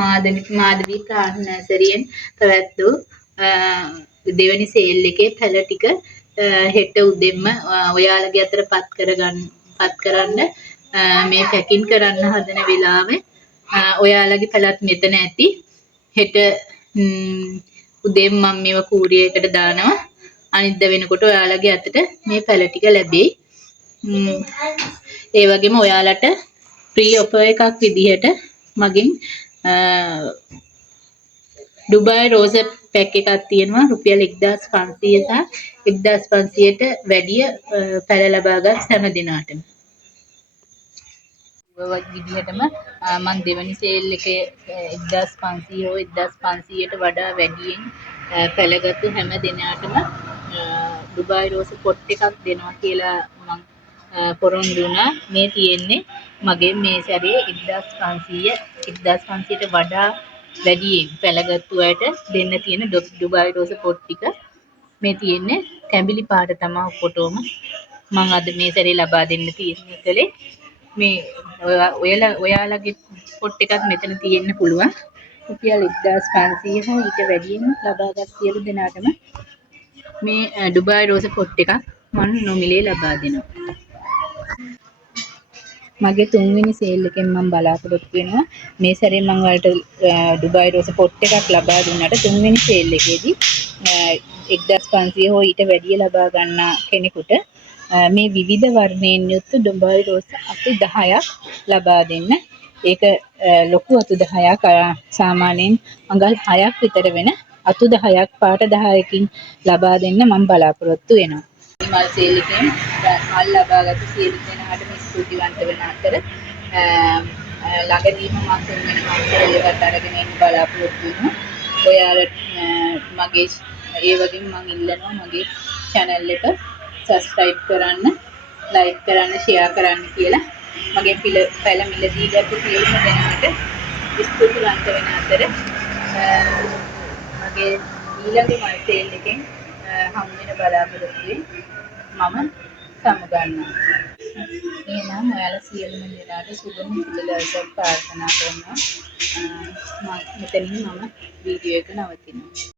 Madhavi plant නර්සරියෙන් පැවැත් වූ දෙවැනි sale එකේ පැල ටික හෙට උදෙන්ම ඔයාලගේ අතට පත් කරන්න මේ පැකින් කරන්න හදන වෙලාවේ ඔයාලගේ පැලත් මෙතන ඇති හෙට උදේම මම මේව කූරියකට දානවා අනිද්දා වෙනකොට ඔයාලගේ අතට මේ පැල ටික ලැබෙයි. ඒ වගේම ඔයාලට ෆ්‍රී ඔෆර් එකක් විදිහට මගෙන් ඩුබායි රෝස පැක් එකක් තියෙනවා රුපියල් 1500 සහ 1500ට වැඩිය පැල ලබාගත් හැම දිනාටම ඔය විදිහටම මම දෙවනි සේල් එකේ 1500 හෝ 1500ට වඩා වැඩියෙන් පැලගත්තු හැම දිනාටම ඩුබායි රෝස පොට් එකක් දෙනවා කියලා මම පොරොන්දු වුණා. මේ තියෙන්නේ මගේ මේ සැරේ 1500ට වඩා වැඩියෙන් පැලගත්තු අයට දෙන්න තියෙන ඩුබායි රෝස පොට් ටික මේ තියෙන්නේ තැඹිලි පාට තමයි ඔක්කොටම මම අද මේ සැරේ ලබා දෙන්න තීරණය කළේ. මේ ඔයාලගේ පොට් එකක් මෙතන තියෙන්න පුළුවන්. රුපියල් 1500 හෝ ඊට වැඩියෙන් ලබාගත් සියලු දෙනාටම මේ ඩුබායි රෝස පොට් එකක් මම නොමිලේ ලබා දෙනවා. මගේ තුන්වෙනි සේල් එකෙන් මම බලාපොරොත්තු වෙනවා මේ සැරේ මම වලට ඩුබායි රෝස පොට් එකක් ලබා දුන්නාට තුන්වෙනි සේල් එකේදී 1500 හෝ ඊට වැඩිය ලබා ගන්නා කෙනෙකුට මේ විවිධ වර්ණයෙන් යුක්ත ඩුබායි රෝස අතු 10ක් ලබා දෙන්න. ඒක ලොකු අතු 10ක් සාමාන්‍යයෙන් අඟල් 6ක් විතර වෙන අතු 10ක් පාට 10කින් ලබා දෙන්න මම බලාපොරොත්තු වෙනවා. මල් සේල් එකෙන් මල් ලබාගත් සියලු දෙනාටම ස්තුතිවන්ත වෙන අතර ළඟදීම මම තුන්වෙනි මල් සේල් එකට අරගෙන එන්න බලාපොරොත්තු වෙනවා. ඔයාලට මගේ ඒ වගේම මම ඉල්ලනවා මගේ channel එක subscribe කරන්න, like කරන්න, share කරන්න කියලා. මගේ පැල මිලදී ගත්ත සියලුම දෙනාට ස්තුතිවන්ත වෙන අතර මගේ ඊළඟ මල් සේල් එකෙන් හමු වෙන බලාපොරොත්තුවෙන් මම සමුගන්නවා. එහෙනම් ඔයාලා සියලුම දෙනාට සුබ දවසක් ප්‍රාර්ථනා කරනවා. මෙතනින් මම වීඩියෝ එක නවතිනවා.